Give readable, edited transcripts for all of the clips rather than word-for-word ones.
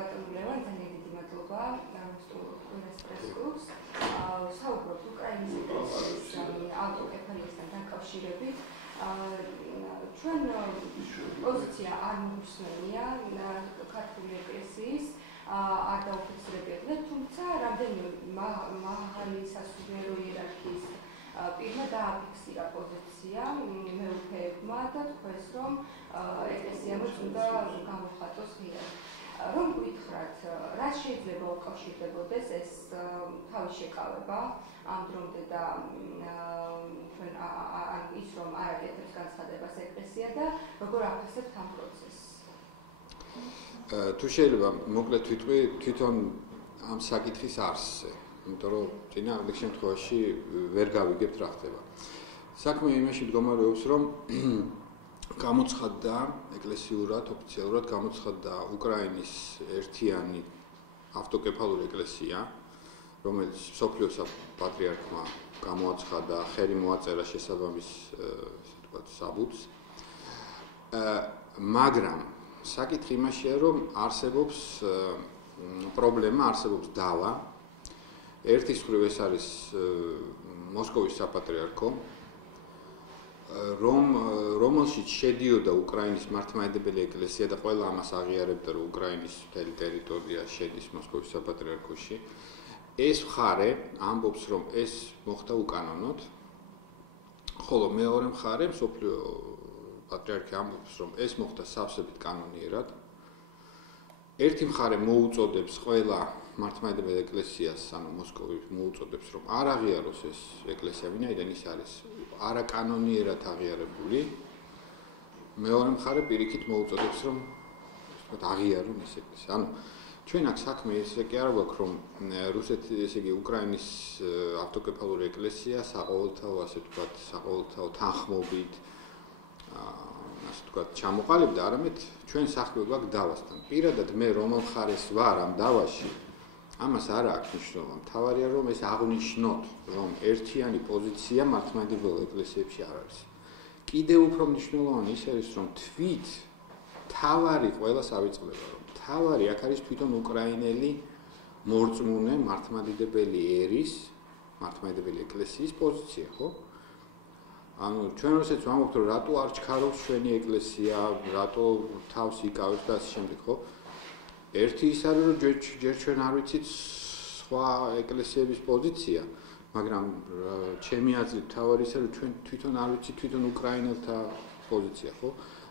ბატონო ლევან, ძალიან დიდი მადლობა სტუმრობის პრესკლუბს. საუბრობთ უკრაინის ეკლესიის ავტოკეფალიასთან დაკავშირებით. ჩვენ პოზიცია არ მოგვსმენია ქართული ეკლესიის არ დაუფიქსირებიათ, თუმცა რამდენიმე მაღალი სასულიერო იერარქიის პირმა დააფიქსირა პოზიცია მეუფეებმა და თქვეს, რომ ეკლესიამაც უნდა გამოხატოს ღიად. რომ გითხრათ, რა შეიძლება უკავშირდებოდეს ეს თავის შეკავება ამ დრომდე და ჩვენ ის რომ არ აკეთებს განცხადებას ეკლესია და როგორ აფასებთ ამ პროცესს? თუ შეიძლება მოკლედ ვიტყვი თვითონ ამ საკითხის არსზე, იმიტომ რომ წინააღმდეგ შემთხვევაში ვერ გავიგებთ რა ხდება. საქმე იმაში მდგომარეობს, რომ გამოცხადდა ეკლესიურად, ოფიციალურად გამოცხადდა უკრაინის ერთიანი ავტოკეფალური ეკლესია, რომელიც მსოფლიოს პატრიარქმა გამოაცხადა, ხელი მოაწერა შესაბამის საბუთს. მაგრამ საკითხი იმაშია, რომ არსებობს პრობლემა, არსებობს დავა. ერთის მხრივ ეს არის მოსკოვის საპატრიარქო, რომელშიც შედიოდა უკრაინის მართლმადიდებელი ეკლესია და ყველა ამას აღიარებდა, რომ უკრაინის მთელი ტერიტორია შედის მოსკოვის საპატრიარქოში. ეს მხარე ამბობს, რომ ეს მოხდა უკანონოდ, ხოლო მეორე მხარე მსოფლიო პატრიარქი ამბობს, რომ ეს მოხდა სავსებით კანონიერად. ერთი მხარე მოუწოდებს ყველა მართლმადიდებელ ეკლესიას, ანუ მოსკოვის მოუწოდებს, რომ არ აღიაროს ეს ეკლესია, ვინაიდან ის არის არაკანონიერად აღიარებული. მეორე მხარე პირიქით მოუწოდებს, რომ აღიარონ ეს ეკლესია. ანუ ჩვენ აქ საქმე ესე კი არა გვაქვს, რომ რუსეთი, ესე იგი უკრაინის ავტოკეფალური ეკლესია საყოველთაო, ასე ვთქვათ, საყოველთაო თანხმობით ასე ვთქვათ, ჩამოყალიბდა, არამედ ჩვენ საქმე გვაქვს დავასთან. პირადად მე რომელ მხარეს ვარ ამ დავაში, ამას არ აქვს მნიშვნელობა. მთავარია, რომ ეს აღნიშნოთ, რომ ერთიანი პოზიცია მართლმადიდებელ ეკლესიებში არ არის. კიდევ უფრო მნიშვნელოვანი ის არის, რომ თვით თავარი ყველას ავიწყდება, რომ თავარი აქ არის თვითონ უკრაინელი მორწმუნე მართლმადიდებელი ერის, მართლმადიდებელი ეკლესიის პოზიცია, ხო? ანუ ჩვენ როდესაც ვამბობთ, რომ რატო არ ჩქარობს ჩვენი ეკლესია, რატო თავს იკავებს და ასე შემდეგ, ხო? ერთი ის არის, რომ ჯერ ჩვენ არ ვიცით სხვა ეკლესიების პოზიცია, მაგრამ ჩემი აზრით თავარი ისე, რომ ჩვენ თვითონ არ ვიცით თვითონ უკრაინელთა პოზიცია, ხო?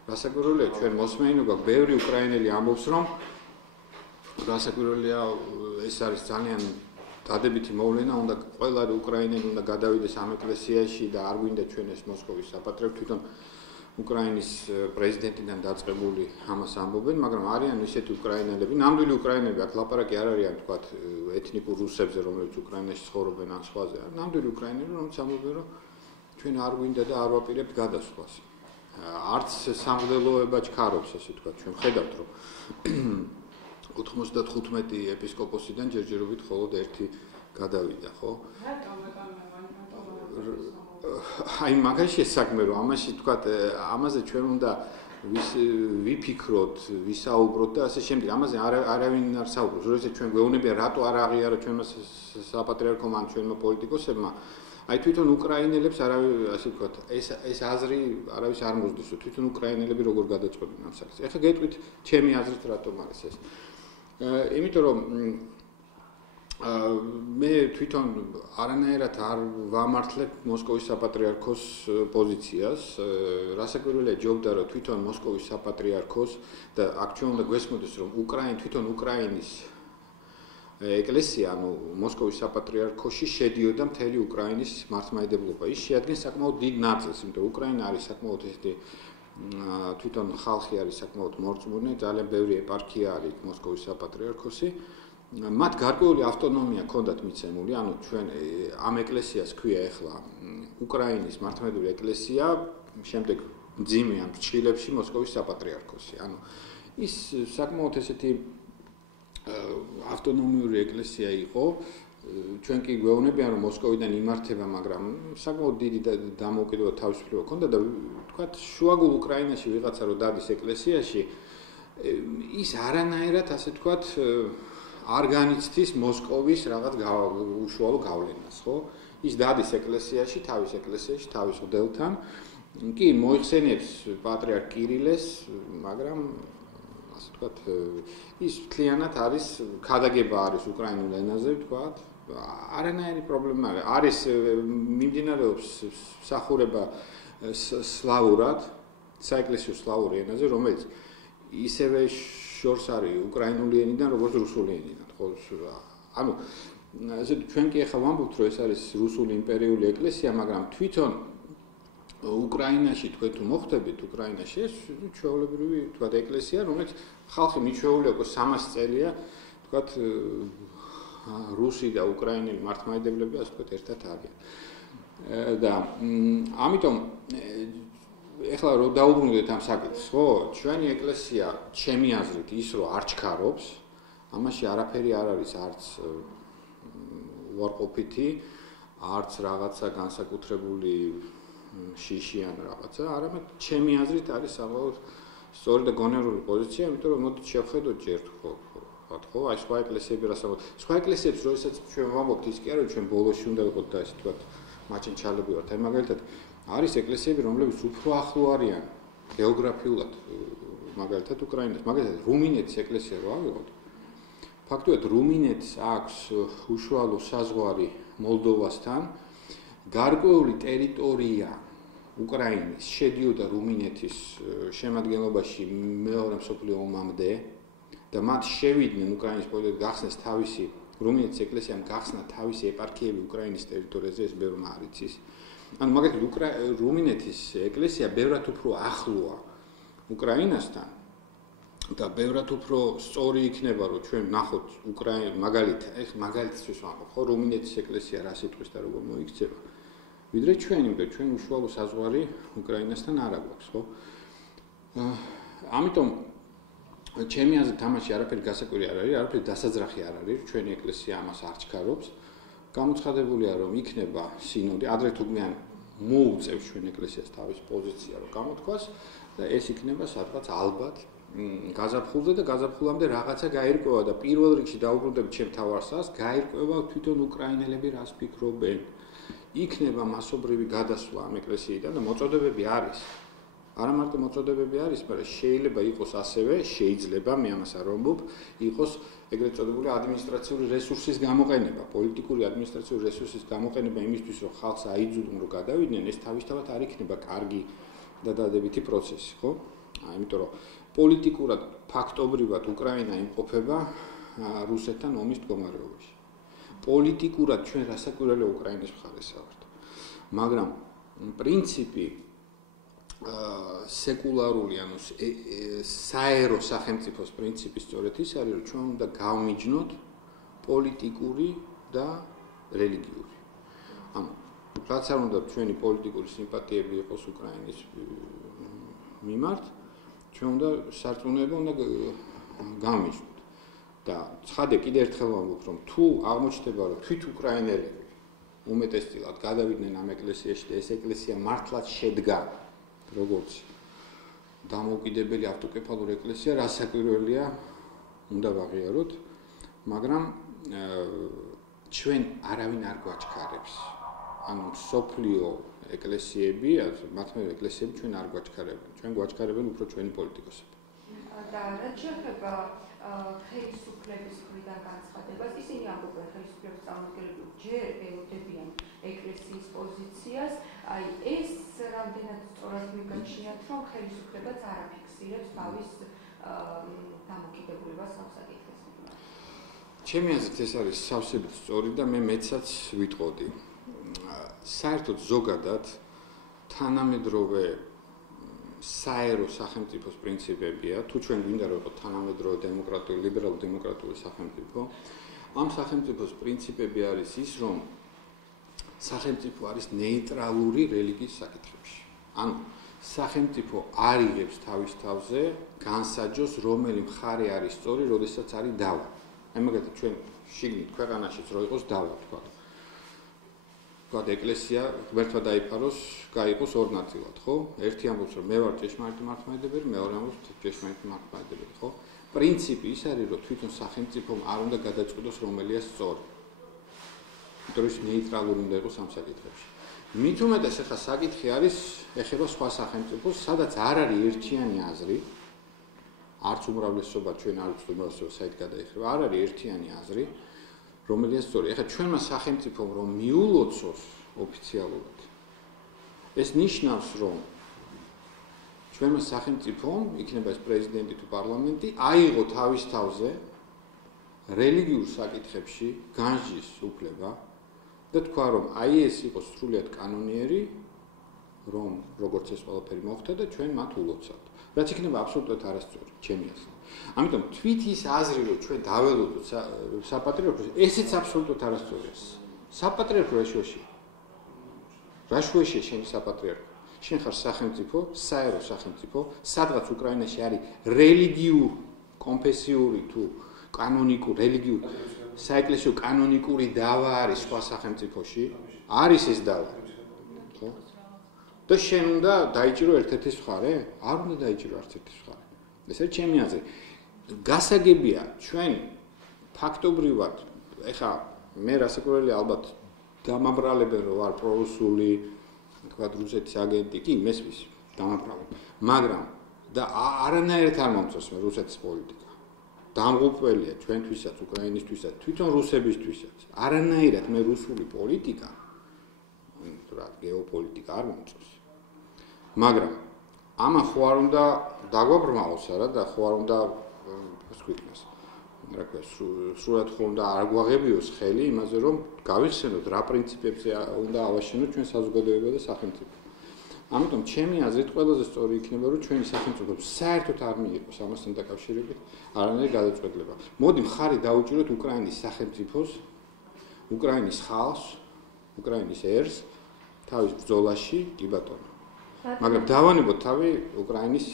რასაკვირველია, ჩვენ მოსმენილი გვაქვს, ბევრი უკრაინელი ამბობს, რომ რასაკვირველია, ეს არის ძალიან დადებითი მოვლენა, უნდა ყველა უკრაინელი უნდა გადავიდეს ამ ეკლესიაში და არ გვინდა ჩვენ ეს მოსკოვის საპატრიარქო თვითონ უკრაინის პრეზიდენტიდან დაწყებული ამას ამბობენ, მაგრამ არიან ისეთი უკრაინელები, ნამდვილი უკრაინელები, აქ ლაპარაკი არ არის, თქვათ, ეთნიკურ რუსებზე, რომლებიც უკრაინაში ცხოვრობენ ან სხვაზე, ნამდვილი უკრაინელები, რომლებიც ამბობენ, რომ ჩვენ არ გვინდა და არ ვაპირებთ გადასვლას. არც სამღვდელოება ჩქარობს, ასე ვთქვათ, ჩვენ ხედავთ, რომ 95 ეპისკოპოსიდან ჯერჯერობით მხოლოდ ერთი გადავიდა, ხო? აი მაგაში საქმე რომ ამაში თქვათ ამაზე ჩვენ უნდა ვიფიქროთ, ვისაუბროთ და ასე შემდეგ. ამაზე არავინ არ საუბრობს. როდესაც ჩვენ გვეუბნებიან რატო არ აღიარა ჩვენმა საპატრიარქომ ან ჩვენმა პოლიტიკოსებმა, აი თვითონ უკრაინელებს არავის ასე ვთქვათ, ეს აზრი არავის არ მოსდევს, თვითონ უკრაინელები როგორ გადაწყვეტენ ამ საკითხს. ეხლა გეტყვით ჩემი აზრით რატომ არის ეს. იმიტომ რომ მე თვითონ არანაირად არ ვამართლებ მოსკოვის საპატრიარქოს პოზიციას. რასაკვირველია ჯობდა რომ თვითონ მოსკოვის საპატრიარქოს და აქ ჩვენ უნდა გვესმოდეს რომ თვითონ უკრაინის ეკლესია, ანუ მოსკოვის საპატრიარქოში შედიოდა მთელი უკრაინის მართლმადიდებლობა. ის შეადგენს საკმაოდ დიდ ნაწილს, იმიტომ უკრაინა არის საკმაოდ ესეთი თვითონ ხალხი არის საკმაოდ მორწმუნე, ძალიან ბევრი ეპარქია არის მოსკოვის საპატრიარქოსი. მათ გარკვეული ავტონომია ჰქონდათ მიცემული, ანუ ჩვენ ამ ეკლესიას ქვია ახლა უკრაინის მართლმადიდებელი ეკლესია, შემდეგ მძიმე ან ფრჩხილებში მოსკოვის საპატრიარქოსი. ანუ ის საკმაოდ ესეთი ავტონომიური ეკლესია იყო. ჩვენ კი გვეუბნებიან რომ მოსკოვიდან იმართება, მაგრამ საკმაოდ დიდი დამოუკიდებლობა თავისუფლება ჰქონდა და თქვათ შუაგულ უკრაინაში ვიღაცა რო დადის ეკლესიაში, ის არანაირად ასე თქვათ არ განიცდის მოსკოვის რაღაც უშუალო გავლენას, ხო? ის დადის ეკლესიაში, თავის მღვდელთან, კი მოიხსენიებს პატრიარქ კირილეს, მაგრამ ასე ვთქვათ, ის მთლიანად არის ქადაგება არის უკრაინულ ენაზე, ვთქვათ, არანაირი პრობლემა არის, მიმდინარეობს მსახურება სლავურად, საეკლესიო სლავურ ენაზე, რომელიც ისევე შორს არის უკრაინული ენიდან, როგორც რუსული ენიდან, ხო? ანუ ჩვენ კი ახლა ვამბობთ, რომ ეს არის რუსული იმპერიული ეკლესია, მაგრამ თვითონ უკრაინაში თქვენ თუ მოხვდებით, უკრაინაში ეს ჩვეულებრივი თქვათ ეკლესია, რომელიც ხალხი მიჩვეულია, უკვე 300 წელია, თქვათ რუსი და უკრაინელი მართლმადიდებლები, ასე ვთქვათ, ერთად არიან. და ამიტომ ეხლა რომ დაუბრუნდეთ ამ საკითხს, ხო, ჩვენი ეკლესია, ჩემი აზრით, ის რომ არ ჩქარობს, ამაში არაფერი არ არის, არც უარყოფითი, არც რაღაცა განსაკუთრებული შიში ან რაღაცა, არამედ ჩემი აზრით არის საბოლოოდ სწორი და გონივრული პოზიცია, იმიტომ რომ მოდით შევხედოთ ჯერ ხო, აი სხვა ეკლესიები რასაუბრობთ. სხვა ეკლესიებს როდესაც ჩვენ ვამბობთ, ის კი არა, ჩვენ ბოლოში უნდა ვიყოთ და ასე თქვათ, მაჩენჩალები ვართ. აი მაგალითად არის ეკლესიები, რომლებიც უფრო ახლო არიან გეოგრაფიულად, მაგალითად უკრაინას, მაგალითად რუმინეთის ეკლესია რო ავიღოთ. ფაქტობრივად რუმინეთს აქვს უშუალო საზღვარი მოლდოვასთან, გარკვეული ტერიტორია უკრაინის შედიოდა რუმინეთის შემადგენლობაში მეორე მსოფლიო ომამდე და მათ შევიდნენ უკრაინის პოლიტიკად გახსნეს თავისი რუმინეთის ეკლესიამ გახსნა თავისი ეპარქიები უკრაინის ტერიტორიაზე, ეს ბევრმა არ იცის. ანუ მაგალითად რუმინეთის ეკლესია ბევრად უფრო ახლოა უკრაინასთან და ბევრად უფრო სწორი იქნება, რომ ჩვენ ნახოთ მაგალითისთვის ვამბობ, ხო, რუმინეთის ეკლესია რა სიტყვის და როგორ მოიქცევა. ვიდრე ჩვენ, იმიტომ ჩვენ უშუალო საზღვარი უკრაინასთან არ აქვს, ხო? ამიტომ ჩემი აზრით ამაში არაფერი გასაკვირი არ არის, არაფერი დასაძრახი არ არის, ჩვენი ეკლესია ამას არ ჩქარობს. გამოცხადებულია, რომ იქნება სინოდი, ადრე თუ გვიან მოუწევს ჩვენ ეკლესიას თავის პოზიცია, რომ გამოთქვას და ეს იქნება სადღაც ალბათ გაზაფხულზე და გაზაფხულამდე რაღაცა გაირკვევა და პირველ რიგში დაუბრუნდებით ჩემ თავარსას, გაირკვევა თვითონ უკრაინელები რას ფიქრობენ. იქნება მასობრივი გადასვლა ამ ეკლესიიდან და მოწოდებები არის. არა მარტო მოწოდებები არის, მაგრამ შეიძლება იყოს ასევე, შეიძლება, მე ამას არ ვამბობ, იყოს ეგრეთ წოდებული ადმინისტრაციული რესურსის გამოყენება, პოლიტიკური ადმინისტრაციული რესურსის გამოყენება იმისთვის, რომ ხალხს აიძულონ, რომ გადავიდნენ, ეს თავისთავად არ იქნება კარგი და დადებითი პროცესი, ხო? იმიტომ რომ პოლიტიკურად, ფაქტობრივად უკრაინა იმყოფება რუსეთთან ომის მდგომარეობაში. პოლიტიკურად ჩვენ რასაკვირველია უკრაინის მხარესა ვართ. მაგრამ პრინციპი სეკულარული, ანუ საერო სახელმწიფოს პრინციპი სწორედ ის არის, რომ ჩვენ უნდა გავმიჯნოთ პოლიტიკური და რელიგიური. ანუ რაც არ უნდა ჩვენი პოლიტიკური სიმპათიები იყოს უკრაინის მიმართ, ჩვენ უნდა სარწმუნოება უნდა გავმიჯნოთ. და ცხადე კიდევ ერთხელ ვამბობ, რომ თუ აღმოჩნდება, რომ თვით უკრაინელები უმეტესწილად გადავიდნენ ამ ეკლესიაში და ეს ეკლესია მართლაც შედგა როგორც დამოუკიდებელი ავტოკეფალური ეკლესია, რასაკვირველია, უნდა ვაღიაროთ, მაგრამ ჩვენ არავინ არ გვაჩქარებს. ანუ სოფლიო ეკლესიები, მართლმადიდებლური ეკლესიები ჩვენ არ გვაჩქარებენ. ჩვენ გვაჩქარებენ უფრო ჩვენი პოლიტიკოსები. და რაც შეეხება ხელისუფლების მხრიდან განცხადებას, ისინი ამბობენ, ხელისუფლების წარმომადგენლები ჯერ ელოდებიან ეკლესიის პოზიციას, აი ეს რამდენად სწორად მიგაჩნიათ, რომ ხელისუფლებაც არ აფიქსირებს თავის დამოკიდებულებას ამ საკითხის მიმართ. ჩემი აზრით ეს არის სავსებით სწორი და მე მეცაც ვიტყოდი. საერთოდ ზოგადად თანამედროვე საერო სახელმწიფოს პრინციპებია, თუ ჩვენ გვინდა რომ ვიყოთ თანამედროვე დემოკრატიული, ლიბერალური დემოკრატიული სახელმწიფო, ამ სახელმწიფოს პრინციპები არის ის, რომ სახელმწიფო არის ნეიტრალური რელიგიის საკითხებში. ანუ სახელმწიფო არ იღებს თავის თავზე განსაჯოს, რომელი მხარე არის სწორი, როდესაც არის დავა. აი მაგალითად ჩვენ შიგნით ქვეყანაშიც რო იყოს დავა, თქვა. თქვა ეკლესია ღმერთმა დაიფაროს, გაიყოს ორ ნაწილად, ხო? ერთი ამბობს, რომ მე ვარ ჭეშმარიტი მართლმადიდებელი, მეორე ამბობს ჭეშმარიტი მართლმადიდებელი, ხო? პრინციპი ის არის, რომ თვითონ სახელმწიფომ არ უნდა გადაწყვიტოს რომელია სწორი. იმიტომ რომ ნეიტრალური უნდა იყოს ამ საკითხებში. მით უმეტეს ახლა საკითხი არის ეხება სხვა სახელმწიფოს, სადაც არ არის ერთიანი აზრი, არც უმრავლესობა ჩვენ არ ვიცით უმრავლესობა საით გადაიხება, არ არის ერთიანი აზრი, რომელია სწორი. ახლა ჩვენმა სახელმწიფომ რომ მიულოცოს ოფიციალურად, ეს ნიშნავს, რომ ჩვენმა სახელმწიფომ, იქნება ეს პრეზიდენტი თუ პარლამენტი, აიღო თავის თავზე რელიგიურ საკითხებში განსჯის უფლება და თქვა, რომ აი ეს იყო სრულიად კანონიერი, რომ როგორც ეს ყველაფერი მოხდა და ჩვენ მათ ულოცავთ. რაც იქნება აბსოლუტურად არასწორი, ჩემი აზრით. ამიტომ თვით ის აზრი, რომ ჩვენ დაველოდოთ საპატრიარქოს, ესეც აბსოლუტურად არასწორია. საპატრიარქო რა შუაშია? რა შუაშია შენი საპატრიარქო? შენ ხარ სახელმწიფო, საერო სახელმწიფო, სადღაც უკრაინაში არის რელიგიურ, კონფესიური თუ კანონიკურ, რელიგიურ, საეკლესიო კანონიკური დავა არის სხვა სახელმწიფოში, არის ეს დავა. ხო? და შენ უნდა დაიჭირო ერთ-ერთი მხარე? არ უნდა დაიჭირო ერთ-ერთი მხარე. ეს არის ჩემი აზრი. გასაგებია, ჩვენ ფაქტობრივად, ეხა მე რასაკვირველია ალბათ დამაბრალებენ რომ ვარ პრორუსული, თქვა რუსეთის აგენტი, კი მესმის დამაბრალებ, მაგრამ და არანაირად არ მომწონს მე რუსეთის პოლიტიკა. დამღუპველია ჩვენთვისაც, უკრაინისთვისაც, თვითონ რუსებისთვისაც. არანაირად მე რუსული პოლიტიკა, რა გეოპოლიტიკა არ მომწონს. მაგრამ ამა ხო არ უნდა დაგვაბრმავოს არა და ხო არ უნდა πώς გვიქნას. რა ქვია, სრულად ხო უნდა არ გვაღებიოს ხელი იმაზე, რომ გავიხსენოთ რა პრინციპებზე უნდა ავაშენოთ ჩვენ საზოგადოება და სახელმწიფო. ამიტომ ჩემი აზრით ყველაზე სწორი იქნება, რომ ჩვენი სახელმწიფო საერთოდ არ მიიღოს ამასთან დაკავშირებით არანაირი გადაწყვეტილება. მოდი მხარი დაუჭიროთ უკრაინის სახელმწიფოს, უკრაინის ხალხს, უკრაინის ერს თავის ბრძოლაში, კი ბატონო. მაგრამ დავანებოთ თავი უკრაინის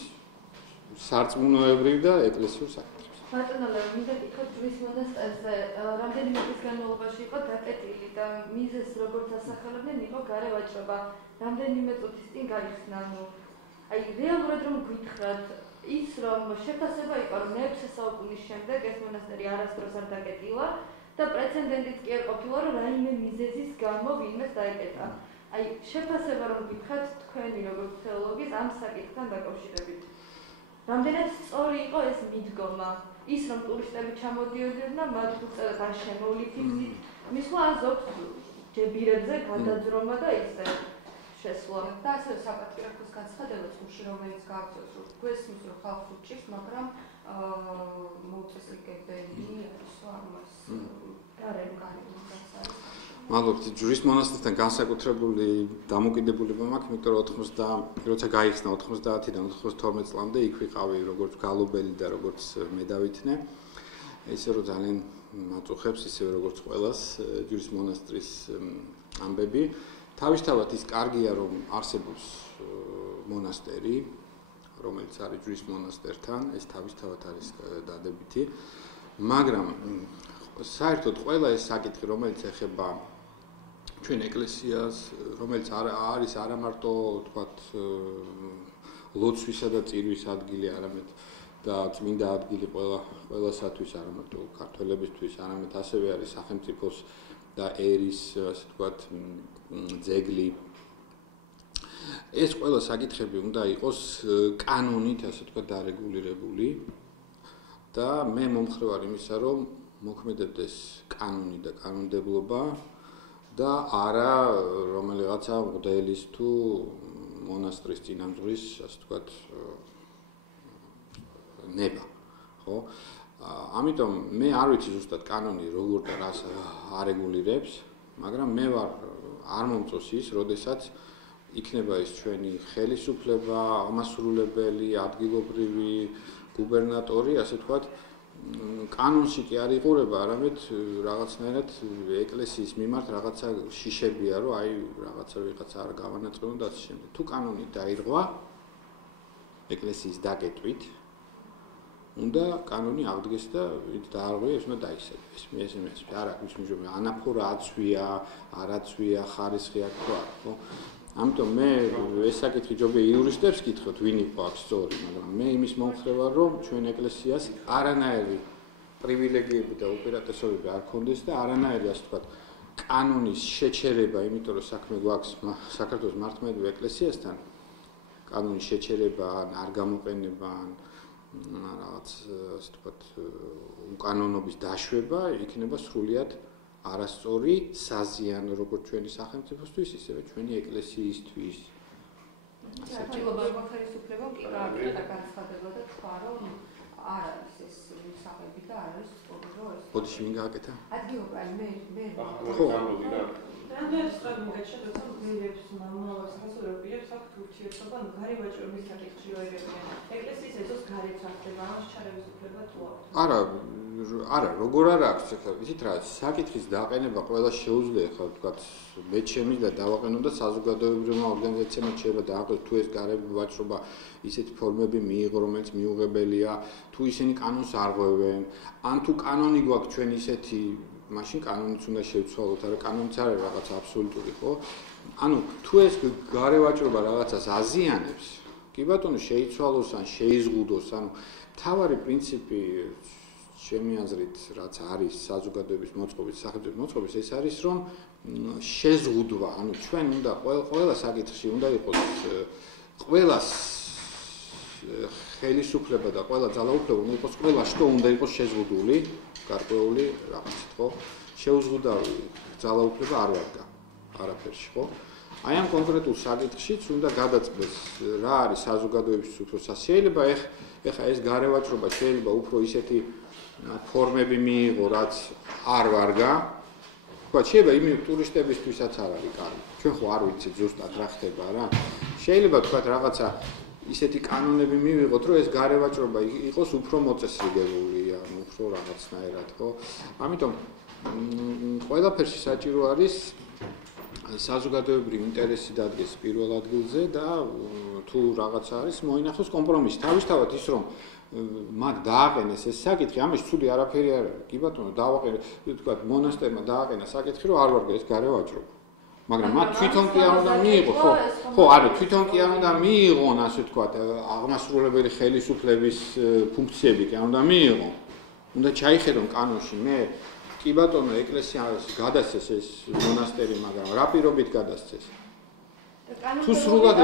სარწმუნოებრივ და ეკლესიურ საკითხებს. ბატონო, მინდა გითხრათ ჯვრის მონასტერზე რამდენიმე წლის განმავლობაში იყო დაკეტილი და მიზეზს როგორც ასახელებდნენ იყო გარე ვაჭრობა. რამდენიმე წუთის წინ გაიხსნა, აი რეალურად რომ გითხრათ, ის რომ შეფასება იყო რომ მე-6 საუკუნის შემდეგ ეს მონასტერი არასდროს არ დაკეტილა და პრეცედენტიც კი არ ყოფილა რომ რაიმე მიზეზის გამო ვინმეს დაეკეტა. აი შეფასება რომ გითხრათ თქვენი როგორც თეოლოგის ამ საკითხთან დაკავშირებით. რამდენად სწორი იყო ეს მიდგომა? ის რომ ტურისტები ჩამოდიოდნენ და მათ უწევთ არ შემოვლით იმით, მისვლა ზოგ ჯებირებზე გადაძრომა და ისე შესვლა. და ასევე საპატრიარქოს განცხადება წუთში, რომელიც გააცნობს, რომ გვესმის რომ ხალხს უჭირს, მაგრამ მოუწესრიგებელი არის ამას გარემ მადლობთ, ჯვრის მონასტერთან განსაკუთრებული დამოკიდებულება მაქვს, იმიტომ რომ როცა გაიხსნა 90-დან 92 წლამდე იქ ვიყავი როგორც გალობელი და როგორც მედავითნე. ისე რომ ძალიან მაწუხებს, ისევე როგორც ყველას ჯვრის მონასტრის ამბები. თავისთავად ის კარგია, რომ არსებობს მონასტერი, რომელიც არის ჯვრის მონასტერთან, ეს თავისთავად არის დადებითი, მაგრამ საერთოდ ყველა ეს საკითხი, რომელიც ეხება ჩვენ ეკლესიას, რომელიც არის არა მარტო თქვათ ლოცვისა და წირვის ადგილი, არამედ და წმინდა ადგილი ყველასათვის, არა მარტო ქართველებისთვის, არამედ ასევე არის სახელმწიფოს და ერის, ასე ვთქვათ, ძეგლი. ეს ყველა საკითხები უნდა იყოს კანონით, ასე ვთქვათ, დარეგულირებული და მე მომხრე ვარ იმისა, რომ მოქმედებდეს კანონი და კანონმდებლობა და არა რომელიღაცა მღვდელის თუ მონასტრის წინამძღვრის, ასე ვთქვათ, ნება, ხო? ამიტომ მე არ ვიცი ზუსტად კანონი როგორ და რას არეგულირებს, მაგრამ მე ვარ არ მომწონს ის, როდესაც იქნება ის ჩვენი ხელისუფლება, ამასრულებელი, ადგილობრივი გუბერნატორი, ასე ვთქვათ, კანონში კი არ იყურება, არამედ რაღაცნაირად ეკლესიის მიმართ რაღაცა შიშებია, რომ აი რაღაცა ვიღაცა არ გავანაწყენო და ასე შემდეგ. თუ კანონი დაირღვა ეკლესიის დაკეტვით უნდა კანონი აღდგეს და დაარღვია ეს უნდა დაისაჯეს. ეს არა გვისმიჟობია ანაფორა აცვია, არ აცვია, ხარისხი აქვს თუ არა, ხო? ამიტომ მე ეს საკითხი ჯობია იურისტებს გითხოთ, ვინ იყო აქ სწორი, მაგრამ მე იმის მომხრე ვარ, რომ ჩვენ ეკლესიას არანაირი პრივილეგიები და უპირატესობები არ ქონდეს და არანაირი ასე ვთქვათ კანონის შეჩერება, იმიტომ რომ საქმე გვაქვს საქართველოს მართლმადიდებლურ ეკლესიასთან, კანონის შეჩერება, არ გამოყენება, რაღაც ასე ვთქვათ უკანონობის დაშვება იქნება სრულიად არასწორი, საზიანო როგორც ჩვენი სახელმწიფოსთვის, ისევე ჩვენი ეკლესიისთვის. სახელმწიფო ხელისუფლებამ კი გააკეთა განცხადება და თქვა, რომ არ არის ეს მისაღები და არ არის სწორი, რომ ეს. ბოდიში ვინ გააკეთა? ადგილობრივ, მე. ხო. რამდენი სწრაფად შეგვეცდა გზირებს მომავალ სახელმწიფოებს აქვთ ურთიერთობა გარევაჭრობის საკითხში როერებიან. ეკლესიის ეზოს გარეთ ახდება ამას ჩარევის უფლება თუ აქვს? არა, როგორ არ აქვს ახლა, იცით რა, საკითხის დაყენება ყველა შეუძლია ხა ვთქვათ, მე ჩემი და დავაყენო და საზოგადოებრივმა ორგანიზაციამ შეიძლება დააყენოს თუ ეს გარევაჭრობა ისეთი ფორმები მიიღო, რომელიც მიუღებელია, თუ ისინი კანონს არ ღვევენ, ან თუ კანონი გვაქვს ჩვენ ისეთი მაშინ კანონიც უნდა შევცვალოთ, არა კანონიც არის რაღაც აბსოლუტური, ხო? ანუ თუ ეს გარევაჭრობა რაღაცას აზიანებს, კი ბატონო შეიცვალოს ან შეიზღუდოს, ანუ მთავარი პრინციპი ჩემი აზრით, რაც არის საზოგადოების მოწყობის, სახელმწიფოს მოწყობის, ეს არის, რომ შეზღუდვა, ანუ ჩვენ უნდა ყველა საკითხში უნდა იყოს ყველა ხელისუფლება და ყველა ძალაუფლება უნდა იყოს ყველა შტო უნდა იყოს შეზღუდული, გარკვეული რაღაცით, ხო? შეუზღუდავი ძალაუფლება არ ვარგა არაფერში, ხო? აი ამ კონკრეტულ საკითხშიც უნდა გადაწყვეტს რა არის საზოგადოებისთვის უფრო შეიძლება ეხა ეს გარევაჭრობა შეიძლება უფრო ისეთი ფორმები მიიღო, რაც არ ვარგა. თქვა შეიძლება იმ ტურისტებისთვისაც არ არის კარგი. ჩვენ ხო არ ვიცით ზუსტად რა ხდება რა. შეიძლება თქვა რაღაცა ისეთი კანონები მივიღოთ, რომ ეს გარევაჭრობა იყოს უფრო მოწესრიგებული, ანუ უფრო რაღაცნაირად, ხო? ამიტომ ყველაფერში საჭირო არის საზოგადოებრივი ინტერესი დადგეს პირველ ადგილზე და თუ რაღაცა არის მოინახოს კომპრომისი. თავისთავად ის რომ მათ დააყენეს ეს საკითხი, ამაში ცუდი არაფერი არ არის. კი ბატონო, დააყენეს, თქვა მონასტერმა დააყენა საკითხი, რომ არ ვარგა ეს გარევაჭრობა. მაგრამ მათ თვითონ კი არ უნდა მიიღოს, ხო, არა, თვითონ კი არ უნდა მიიღონ, ასე ვთქვათ, აღმასრულებელი ხელისუფლების ფუნქციები კი არ უნდა მიიღონ. უნდა ჩაიხედონ კანონში, მე კი ბატონო, ეკლესიას გადასცეს ეს მონასტერი, მაგრამ რა პირობით გადასცეს? თუ სრულად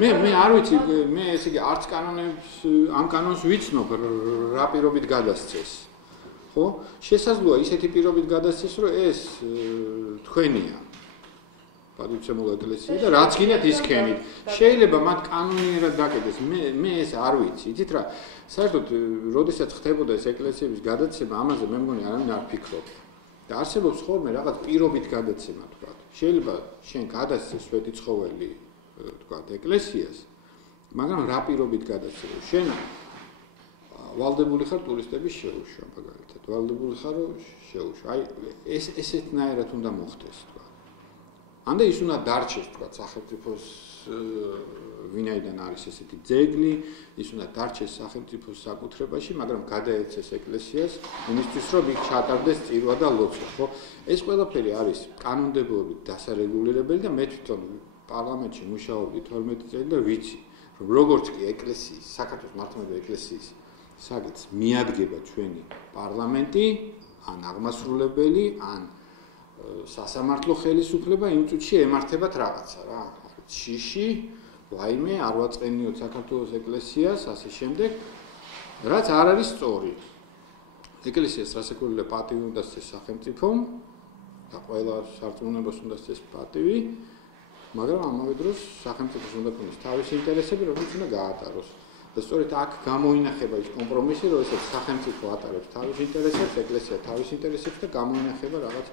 მე არ ვიცი, მე ესე იგი არც კანონებს ამ კანონს ვიცნობ რა პირობით გადასცეს. ხო? შესაძლოა ისეთი პირობით გადასცეს, რომ ეს თქვენია. პატივცემული ეკლესია და რაც გინდათ ისქენით. შეიძლება მათ კანონიერად დაკეტეს. მე ეს არ ვიცი. იცით რა, საერთოდ როდესაც ხდებოდა ეს ეკლესიების გადაცემა, ამაზე მე მგონი არავინ არ ფიქრობდა. და არსებობს ხოლმე რაღაც პირობით გადაცემა, თქვა. შეიძლება შენ გადასცეს სვეტიცხოველი, თქვა, ეკლესიას, მაგრამ რა პირობით გადაცემა? შენ ვალდებული ხარ ტურისტების შეუშვა, მაგალითად. ვალდებული ხარ შეუშვა. აი ესეთნაირად უნდა მოხდეს, თქვა. ამდე ის უნდა დარჩეს, თქვა, სახელმწიფოს ვინაიდან არის ესეთი ძეგლი, ის უნდა დარჩეს სახელმწიფოს საკუთრებაში, მაგრამ გადაეცეს ეკლესიას, იმისთვის რომ იქ ჩატარდეს წირვა და ლოცვა, ხო? ეს ყველაფერი არის კანონმდებლობით დასარეგულირებელი და მე თვითონ პარლამენტში მუშაობდი 12 წელი და ვიცი, რომ როგორც კი ეკლესიის, საქართველოს მართლმადიდებლური ეკლესიის საკითხს მიადგება ჩვენი პარლამენტი, ან აღმასრულებელი, ან სასამართლო ხელისუფლება იმ წუთში ემართებათ რაღაცა რა. შიში, ვაიმე, არ ვაწყენიოთ საქართველოს ეკლესიას, ასე შემდეგ, რაც არ არის სწორი. ეკლესიას რასაკვირველია პატივი უნდა სცეს სახელმწიფომ და ყველა სარწმუნოებას უნდა სცეს პატივი, მაგრამ ამავე დროს სახელმწიფოს უნდა ქონდეს თავისი ინტერესები, რომელიც უნდა გაატაროს. და სწორედ აქ გამოინახება ის კომპრომისი, რომ ეს სახელმწიფო ატარებს თავის ინტერესებს, ეკლესია თავის ინტერესებს და გამოინახება რაღაც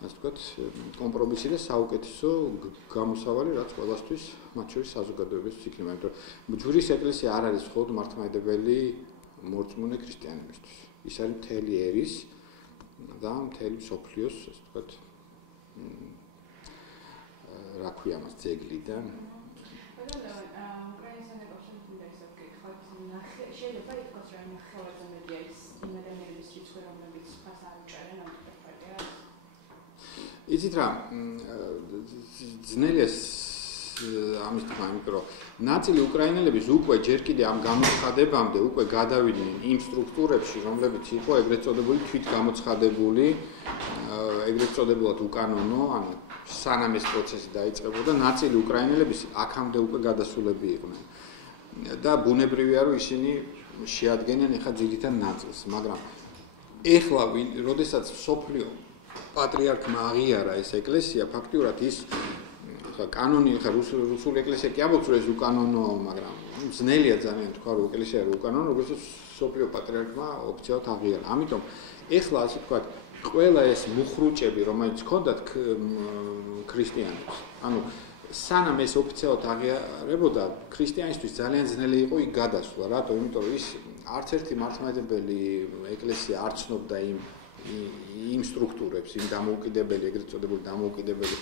ასე ვთქვათ, კომპრომისი და საუკეთესო გამოსავალი, რაც ყველასთვის, მათ შორის საზოგადოებისთვის იქნება. იმიტომ რომ ჯვრის ეკლესია არ არის მხოლოდ მართლმადიდებელი მორწმუნე ქრისტიანებისთვის. ის არის მთელი ერის და მთელი მსოფლიოს, ასე ვთქვათ, რა ქვია მას ძეგლი და უკრაინასთან ეკავშირებით მინდა ისევ გეკითხოთ, შეიძლება ითქვას, რომ ხელებზე მედია ის იმედენების რიცხვი, რომლებიც ფას არ უჭერენ ამ პარტიას. იცით რა, ძნელია ამის თქმა, იმიტომ რომ ნაწილი უკრაინელების უკვე ჯერ კიდე ამ გამოცხადებამდე უკვე გადავიდნენ იმ სტრუქტურებში, რომლებიც იყო ეგრეთ წოდებული თვითგამოცხადებული, ეგრეთ წოდებულად უკანონო, ანუ სანამ ეს პროცესი დაიწყებოდა, ნაწილი უკრაინელების აქამდე უკვე გადასულები იყვნენ. და ბუნებრივია, რომ ისინი შეადგენენ ახლა ძირითად ნაწილს, მაგრამ ეხლა როდესაც სოფლიო პატრიარქმა აღიარა ეს ეკლესია, ფაქტიურად ის კანონი ხა რუსული ეკლესია კი ამბობს, რომ ეს უკანონოა, მაგრამ ძნელია ძალიან თქვა, რომ ეკლესია არის უკანონო, როგორც სოფლიო პატრიარქმა ოფიციალურად აღიარა. ამიტომ ეხლა ასე თქვა, ყველა ეს მუხრუჭები, რომელიც ჰქონდათ ქრისტიანებს, ანუ სანამ ეს ოფიციალურად აღიარებოდა, ქრისტიანისთვის ძალიან ძნელი იყო იქ გადასვლა, რატო? იმიტომ რომ ის არც ერთი მართლმადიდებელი ეკლესია არ ცნობდა იმ სტრუქტურებს, იმ დამოუკიდებელი, ეგრეთ წოდებული დამოუკიდებელი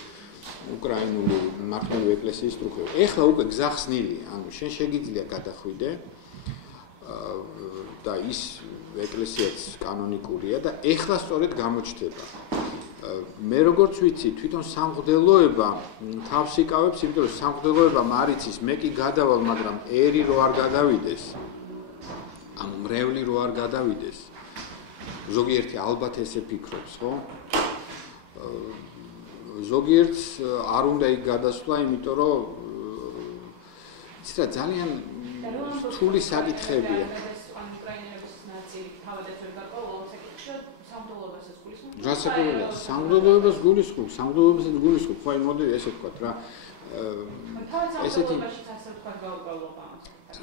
უკრაინული მართლმადიდებელი ეკლესიის სტრუქტურები. ეხლა უკვე გზახსნილია, ანუ შენ შეგიძლია გადახვიდე და ის ეკლესიაც კანონიკურია და ეხლა სწორედ გამოჩნდება. მე როგორც ვიცი, თვითონ სამღვდელოება თავს იკავებს, იმიტომ რომ სამღვდელოება მარიცის, მე კი გადავალ, მაგრამ ერი რო არ გადავიდეს, ანუ მრევლი რო არ გადავიდეს. ზოგიერთი ალბათ ესე ფიქრობს, ხო? ზოგიერთს არ უნდა იქ გადასვლა, იმიტომ რომ იცით რა, ძალიან რთული საკითხებია. სამღვდელოებას გულისხმობ, სამღვდელოებასაც გულისხმობ, ხო აი მოდი ესე ვთქვათ რა. ესეთი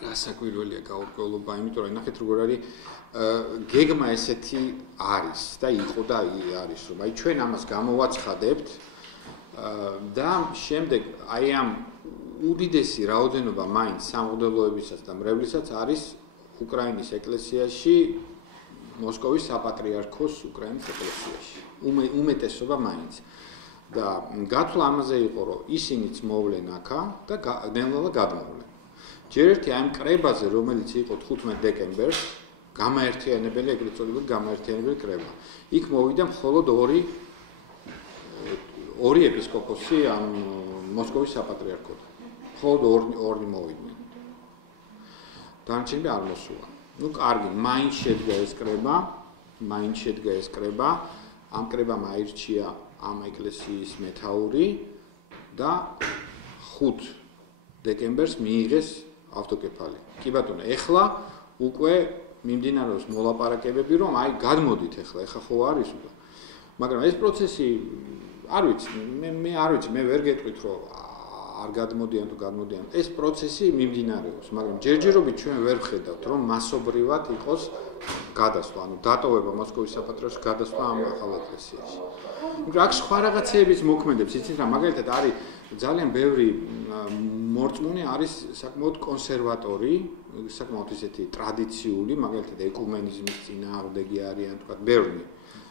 რასაკვირველია გაურკვევლობა, იმიტომ რომ ნახეთ როგორ არის გეგმა ესეთი არის და იყო და არის, რომ აი ჩვენ ამას გამოვაცხადებთ და შემდეგ აი ამ უდიდესი რაოდენობა მაინც სამღვდელოებისაც და მრევლისსაც არის უკრაინის ეკლესიაში, მოსკოვის საპატრიარქოს უკრაინის ეკლესიაში. უმეტესობა მაინც. და გათვლა ამაზე იყო, რომ ისინიც მოვლენ აქა და ნელ-ნელა გადმოვლენ. ჯერ ერთი ამ კრებაზე, რომელიც იყო 15 დეკემბერს, გამაერთიანებელი, ეგრეთ წოდებული გამაერთიანებელი კრება. იქ მოვიდა მხოლოდ ორი ეპისკოპოსი ამ მოსკოვის საპატრიარქოდან. მხოლოდ ორი მოვიდნენ. დანარჩენები არ მოსულა. ну კარგი, მაინც შედგა ეს კრება, ამ კრებამ აირჩია ამ ეკლესიის მეთაური და 5 დეკემბერს მიიღეს ავტოკეფალი. კი ბატონო, ეხლა უკვე მიმდინარეობს მოლაპარაკებები, რომ აი გადმოდით ეხლა ხო არის უკვე. მაგრამ ეს პროცესი არ ვიცი, მე არ ვიცი, მე ვერ გეტყვით, რომ არ გადმოდიან თუ გადმოდიან. ეს პროცესი მიმდინარეობს, მაგრამ ჯერჯერობით ჩვენ ვერ ვხედავთ, რომ მასობრივად იყოს გადასვლა, ანუ დატოვება მოსკოვის საპატრიარქოს გადასვლა ამ ახალ ეკლესიაში. აქ სხვა რაღაცეების მოქმედებს, იცით რა, მაგალითად არის ძალიან ბევრი მორწმუნე არის საკმაოდ კონსერვატორი, საკმაოდ ისეთი ტრადიციული, მაგალითად ეკუმენიზმის წინააღმდეგი არიან, თქვა ბევრი.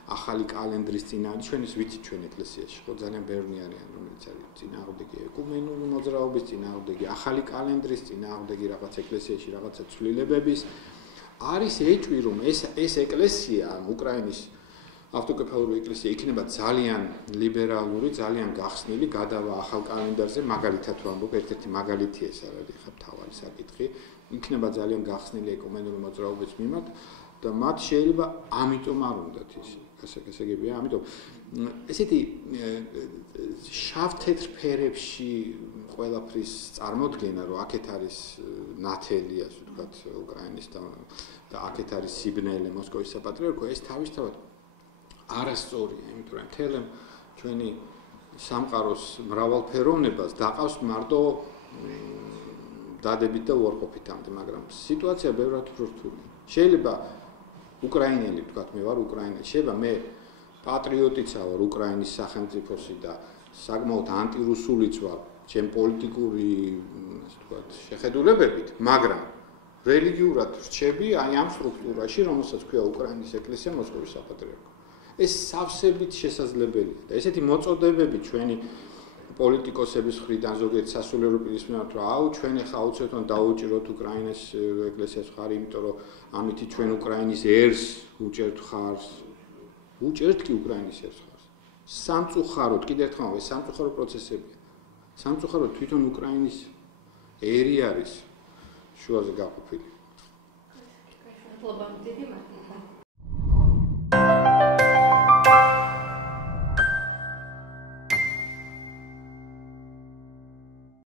ახალი კალენდრის წინააღმდეგი, ჩვენ ის ვიცით ჩვენ ეკლესიაში, ხო ძალიან ბევრი არიან, რომელიც არის წინააღმდეგი ეკუმენური მოძრაობის წინააღმდეგი, ახალი კალენდრის წინააღმდეგი რაღაც ეკლესიაში რაღაცა ცვლილებების. არის ეჭვი, რომ ეს ეკლესია, უკრაინის ავტოკეფალური ეკლესია იქნება ძალიან ლიბერალური, ძალიან გახსნილი, გადავა ახალ კალენდარზე, მაგალითად ვამბობ, ერთ-ერთი მაგალითი ეს არის ხა თავარი საკითხი, იქნება ძალიან გახსნილი ეკუმენური მოძრაობის მიმართ და მათ შეიძლება ამიტომ არ უნდათ ის გასაგებია, ამიტომ ესეთი შავ-თეთრ ფერებში ყველაფრის წარმოდგენა, რომ აქეთ არის ნათელი, ასე ვთქვათ, უკრაინის და აქეთ არის სიბნელე მოსკოვის საპატრიარქო, ეს თავისთავად არასწორია, იმიტომ რომ მთელი ჩვენი სამყაროს მრავალფეროვნებას დაყავს მარტო დადებით და უარყოფითამდე, მაგრამ სიტუაცია ბევრად რთულია. შეიძლება უკრაინელი, ვთქვათ, მე ვარ უკრაინელი, შეიძლება მე პატრიოტიცა ვარ უკრაინის სახელმწიფოსი და საკმაოდ ანტირუსულიც ვარ, ჩემ პოლიტიკური, ასე ვთქვათ, შეხედულებებით, მაგრამ რელიგიურად რჩები აი ამ სტრუქტურაში, რომელსაც ქვია უკრაინის ეკლესია მოსკოვის საპატრიარქო. ეს სავსებით შესაძლებელია და ესეთი მოწოდებები ჩვენი პოლიტიკოსების მხრიდან ზოგიერთ სასულიერო პირის მხრიდან რომ აუ ჩვენ ახლა აუცილებლად დაუჭიროთ უკრაინას ეკლესიას ხარი, იმიტომ რომ ამითი ჩვენ უკრაინის ერს უჭერთ ხარს. უჭერთ კი უკრაინის ერს ხარს. სამწუხაროდ, კიდევ ერთხელ ეს სამწუხარო პროცესებია. სამწუხაროდ თვითონ უკრაინის ერი არის შუაზე გაყოფილი. მადლობა დიდი მადლობა.